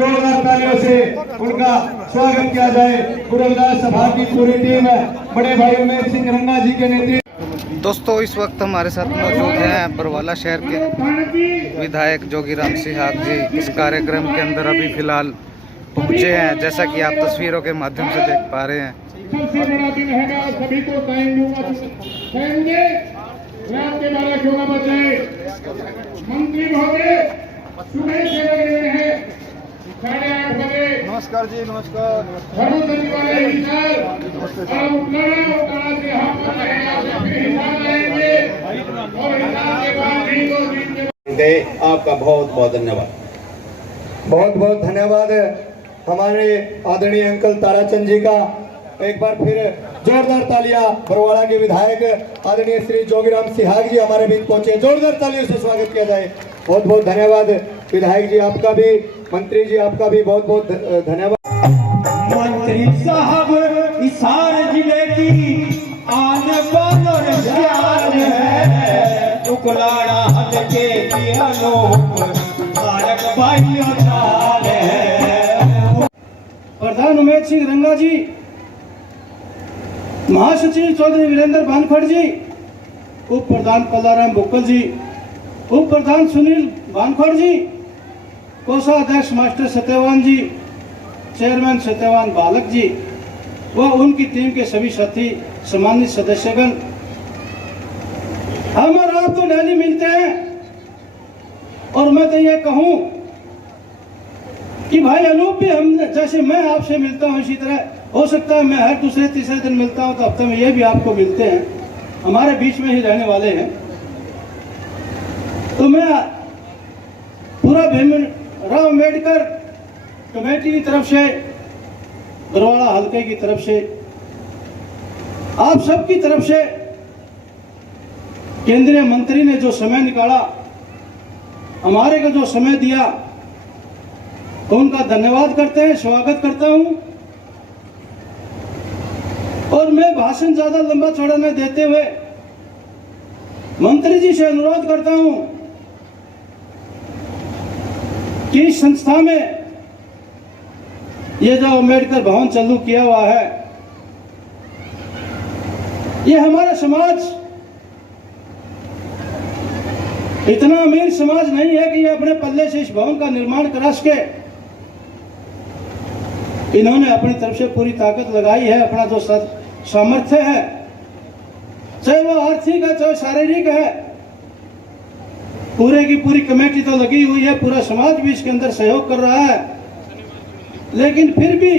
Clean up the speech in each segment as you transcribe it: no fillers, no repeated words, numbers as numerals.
जोरदार तालियों से उनका स्वागत किया जाए। गुरुदास सभा की पूरी टीम बड़े भाई उमेश सिंह रंगा जी के नेतृत्व। दोस्तों इस वक्त हमारे साथ मौजूद हैं बरवाला शहर के विधायक जोगीराम सिहाग जी। इस कार्यक्रम के अंदर अभी फिलहाल पहुंचे हैं, जैसा कि आप तस्वीरों के माध्यम से देख पा रहे हैं। सबसे बड़ा दिन है, सभी को टाइम दूंगा, रात के 12 क्यों ना बचे। मंत्री महोदय सुबह से लगे हुए हैं, 8:30 बजे। नमस्कार जी, नमस्कार। आपका बहुत बहुत धन्यवाद। बहुत बहुत धन्यवाद हमारे आदरणीय अंकल ताराचंद जी का। एक बार फिर जोरदार तालियां बरवाला के विधायक आदरणीय श्री जोगीराम सिहाग जी हमारे बीच पहुंचे। जोरदार तालियों से स्वागत किया जाए। बहुत बहुत धन्यवाद विधायक जी आपका भी, मंत्री जी आपका भी बहुत बहुत धन्यवाद। मंत्री साहब हिसार जिले की आन बान और शान है, उकलाड़ा हल्के की अनूप भारत भाइयों शान है। प्रधान उमेश सिंह रंगा जी, महासचिव चौधरी वीरेंद्र भानखड़ जी, उप प्रधान पल्लाराम बुक्कल जी, उप प्रधान सुनील भानखड़ जी, कोषाध्यक्ष मास्टर सत्यवान जी, चेयरमैन सत्यवान बालक जी व उनकी टीम के सभी साथी, सम्मानित सदस्यगण, हम और आप तो डेली मिलते हैं और मैं तो ये कहूं कि भाई अनूप भी हम जैसे मैं आपसे मिलता हूं इसी तरह हो सकता है मैं हर दूसरे तीसरे दिन मिलता हूं, तो हफ्ते में ये भी आपको मिलते हैं, हमारे बीच में ही रहने वाले हैं। तो मैं पूरा भीमराव अम्बेडकर कमेटी की तरफ से, बरवाला हल्के की तरफ से, आप सबकी तरफ से, केंद्रीय मंत्री ने जो समय निकाला, हमारे को जो समय दिया, तो उनका धन्यवाद करते हैं, स्वागत करता हूं। और मैं भाषण ज्यादा लंबा चौड़ा न देते हुए मंत्री जी से अनुरोध करता हूं कि इस संस्था में ये जो अम्बेडकर भवन चालू किया हुआ है, ये हमारा समाज इतना अमीर समाज नहीं है कि ये अपने पल्ले से इस भवन का निर्माण करा सके। इन्होंने अपनी तरफ से पूरी ताकत लगाई है, अपना जो सामर्थ्य है, चाहे वो आर्थिक है चाहे शारीरिक है, पूरे की पूरी कमेटी तो लगी हुई है, पूरा समाज भी इसके अंदर सहयोग कर रहा है। लेकिन फिर भी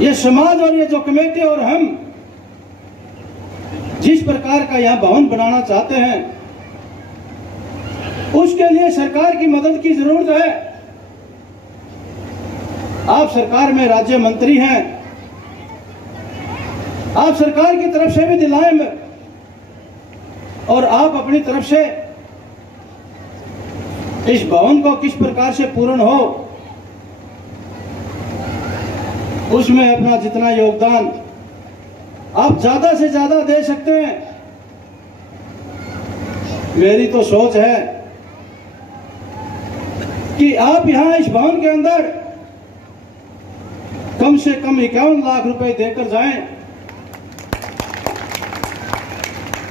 ये समाज और ये जो कमेटी और हम जिस प्रकार का यहाँ भवन बनाना चाहते हैं, उसके लिए सरकार की मदद की जरूरत है। आप सरकार में राज्य मंत्री हैं, आप सरकार की तरफ से भी दिलाएं और आप अपनी तरफ से इस भवन को किस प्रकार से पूर्ण हो, उसमें अपना जितना योगदान आप ज्यादा से ज्यादा दे सकते हैं। मेरी तो सोच है कि आप यहां इस भवन के अंदर कम से कम 51 लाख रुपए देकर जाएं,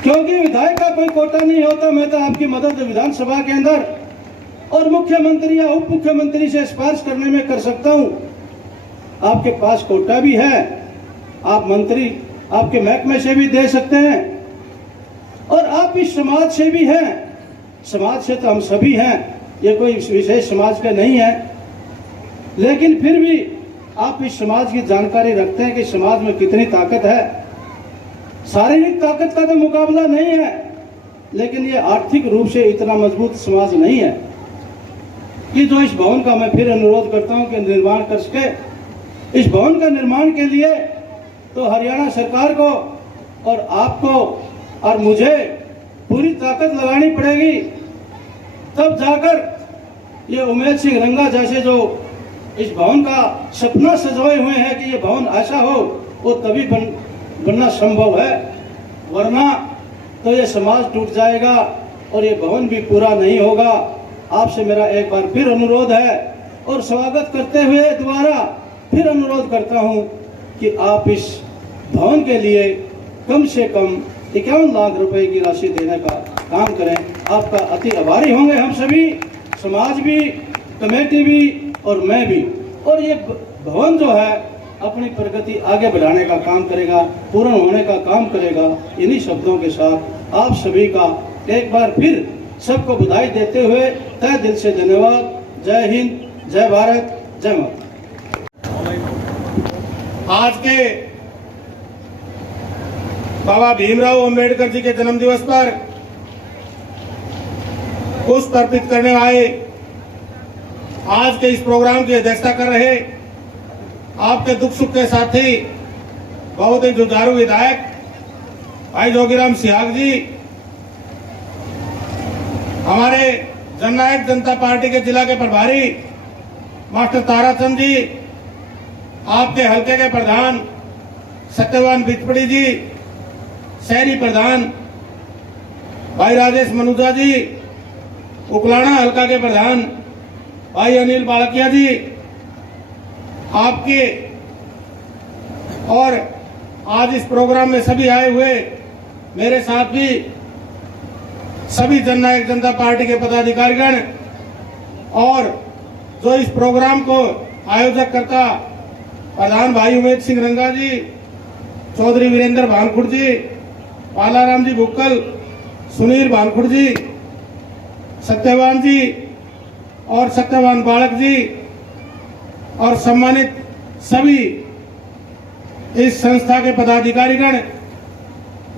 क्योंकि विधायक का कोई कोटा नहीं होता। मैं तो आपकी मदद विधानसभा के अंदर और मुख्यमंत्री या उप मुख्यमंत्री से सिफारिश करने में कर सकता हूं। आपके पास कोटा भी है, आप मंत्री आपके महकमे से भी दे सकते हैं और आप इस समाज से भी हैं। समाज से तो हम सभी हैं, ये कोई विशेष समाज का नहीं है, लेकिन फिर भी आप इस समाज की जानकारी रखते हैं कि समाज में कितनी ताकत है। शारीरिक ताकत का तो मुकाबला नहीं है, लेकिन ये आर्थिक रूप से इतना मजबूत समाज नहीं है कि जो इस भवन का मैं फिर अनुरोध करता हूं कि निर्माण कर सके। इस भवन का निर्माण के लिए तो हरियाणा सरकार को और आपको और मुझे पूरी ताकत लगानी पड़ेगी, तब जाकर ये उमेद सिंह रंगा जैसे जो इस भवन का सपना सजोए हुए हैं कि ये भवन ऐसा हो, वो तभी बनना संभव है, वरना तो ये समाज टूट जाएगा और ये भवन भी पूरा नहीं होगा। आपसे मेरा एक बार फिर अनुरोध है और स्वागत करते हुए दोबारा फिर अनुरोध करता हूं कि आप इस भवन के लिए कम से कम 51 लाख रुपए की राशि देने का काम करें। आपका अति आभारी होंगे हम सभी, समाज भी, कमेटी भी और मैं भी। और ये भवन जो है अपनी प्रगति आगे बढ़ाने का काम करेगा, पूर्ण होने का काम करेगा। इन्हीं शब्दों के साथ आप सभी का एक बार फिर सबको बधाई देते हुए तहे दिल से धन्यवाद। जय हिंद, जय भारत, जय माता। आज के बाबा भीमराव अंबेडकर जी के जन्म दिवस पर पुष्प अर्पित करने आए, आज के इस प्रोग्राम की अध्यक्षता कर रहे आपके दुख सुख के साथी बहुत ही जुझारू विधायक भाई जोगीराम सिहाग जी, हमारे जननायक जनता पार्टी के जिला के प्रभारी मास्टर ताराचंद जी, आपके हल्के के प्रधान सत्यवान बिचपड़ी जी, शहरी प्रधान भाई राजेश मनुजा जी, उकलाना हल्का के प्रधान भाई अनिल बालकिया जी, आपके और आज इस प्रोग्राम में सभी आए हुए मेरे साथ भी सभी जननायक जनता पार्टी के पदाधिकारीगण और जो इस प्रोग्राम को आयोजक करता प्रधान भाई उमेद सिंह रंगा जी, चौधरी वीरेंद्र भानखुड़ जी, पालाराम जी भुक्कल, सुनील भानखुड़ जी, सत्यवान जी और सत्यवान बालक जी और सम्मानित सभी इस संस्था के पदाधिकारीगण,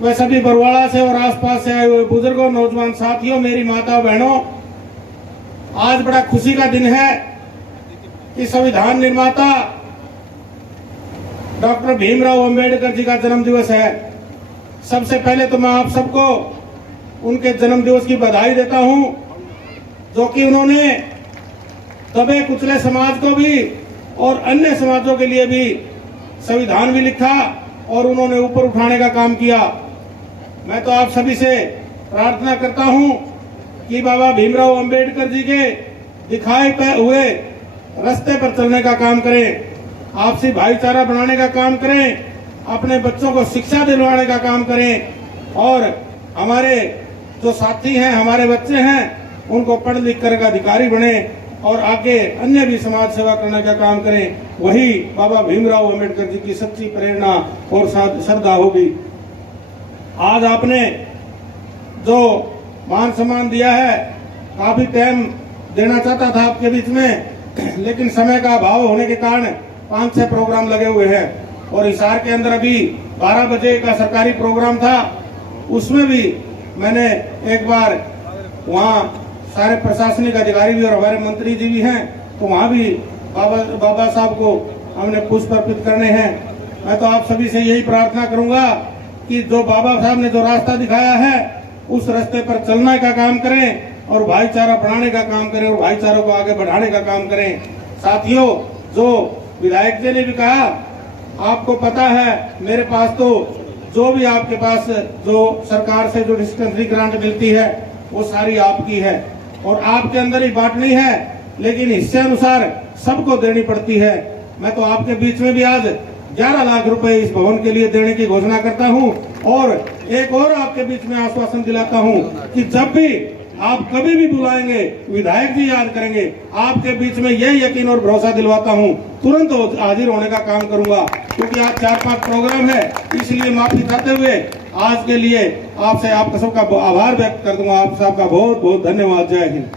वे सभी बरवाड़ा से और आसपास से आए हुए बुजुर्गों, नौजवान साथियों, मेरी माताओं बहनों, आज बड़ा खुशी का दिन है कि संविधान निर्माता डॉक्टर भीमराव अंबेडकर जी का जन्म दिवस है। सबसे पहले तो मैं आप सबको उनके जन्म दिवस की बधाई देता हूं, जो कि उन्होंने दबे कुचले समाज को भी और अन्य समाजों के लिए भी संविधान भी लिखा और उन्होंने ऊपर उठाने का काम किया। मैं तो आप सभी से प्रार्थना करता हूं कि बाबा भीमराव अंबेडकर जी के दिखाए हुए रास्ते पर चलने का काम करें, आपसी भाईचारा बनाने का काम करें, अपने बच्चों को शिक्षा दिलवाने का काम करें और हमारे जो साथी हैं, हमारे बच्चे हैं, उनको पढ़ लिख कर अधिकारी बने और आगे अन्य भी समाज सेवा करने का काम करें। वही बाबा भीमराव अंबेडकर जी की सच्ची प्रेरणा और श्रद्धा होगी। आज आपने जो मान सम्मान दिया है, काफी टाइम देना चाहता था आपके बीच में, लेकिन समय का अभाव होने के कारण 5-6 प्रोग्राम लगे हुए हैं और हिसार के अंदर अभी 12 बजे का सरकारी प्रोग्राम था, उसमें भी मैंने एक बार वहाँ सारे प्रशासनिक अधिकारी भी और हमारे मंत्री जी भी हैं, तो वहाँ भी बाबा साहब को हमने पुष्प अर्पित करने हैं। मैं तो आप सभी से यही प्रार्थना करूंगा कि जो बाबा साहब ने जो रास्ता दिखाया है उस रास्ते पर चलने का काम करें और भाईचारा बढ़ाने का काम करें और भाईचारों को आगे बढ़ाने का काम करें। साथियों, जो विधायक जी ने भी कहा, आपको पता है मेरे पास तो जो भी आपके पास जो सरकार से जो डिस्टेंसरी ग्रांट मिलती है वो सारी आपकी है और आपके अंदर ही बांटनी है, लेकिन हिस्से अनुसार सबको देनी पड़ती है। मैं तो आपके बीच में भी आज 11 लाख रुपए इस भवन के लिए देने की घोषणा करता हूं और एक और आपके बीच में आश्वासन दिलाता हूं कि जब भी आप कभी भी बुलाएंगे, विधायक जी याद करेंगे, आपके बीच में यह यकीन और भरोसा दिलवाता हूं, तुरंत हाजिर होने का काम करूंगा। क्योंकि आज 4-5 प्रोग्राम है, इसलिए माफी चाहते हुए आज के लिए आपसे आप सबका आभार व्यक्त कर दूंगा। आप सबका बहुत बहुत धन्यवाद। जय हिंद।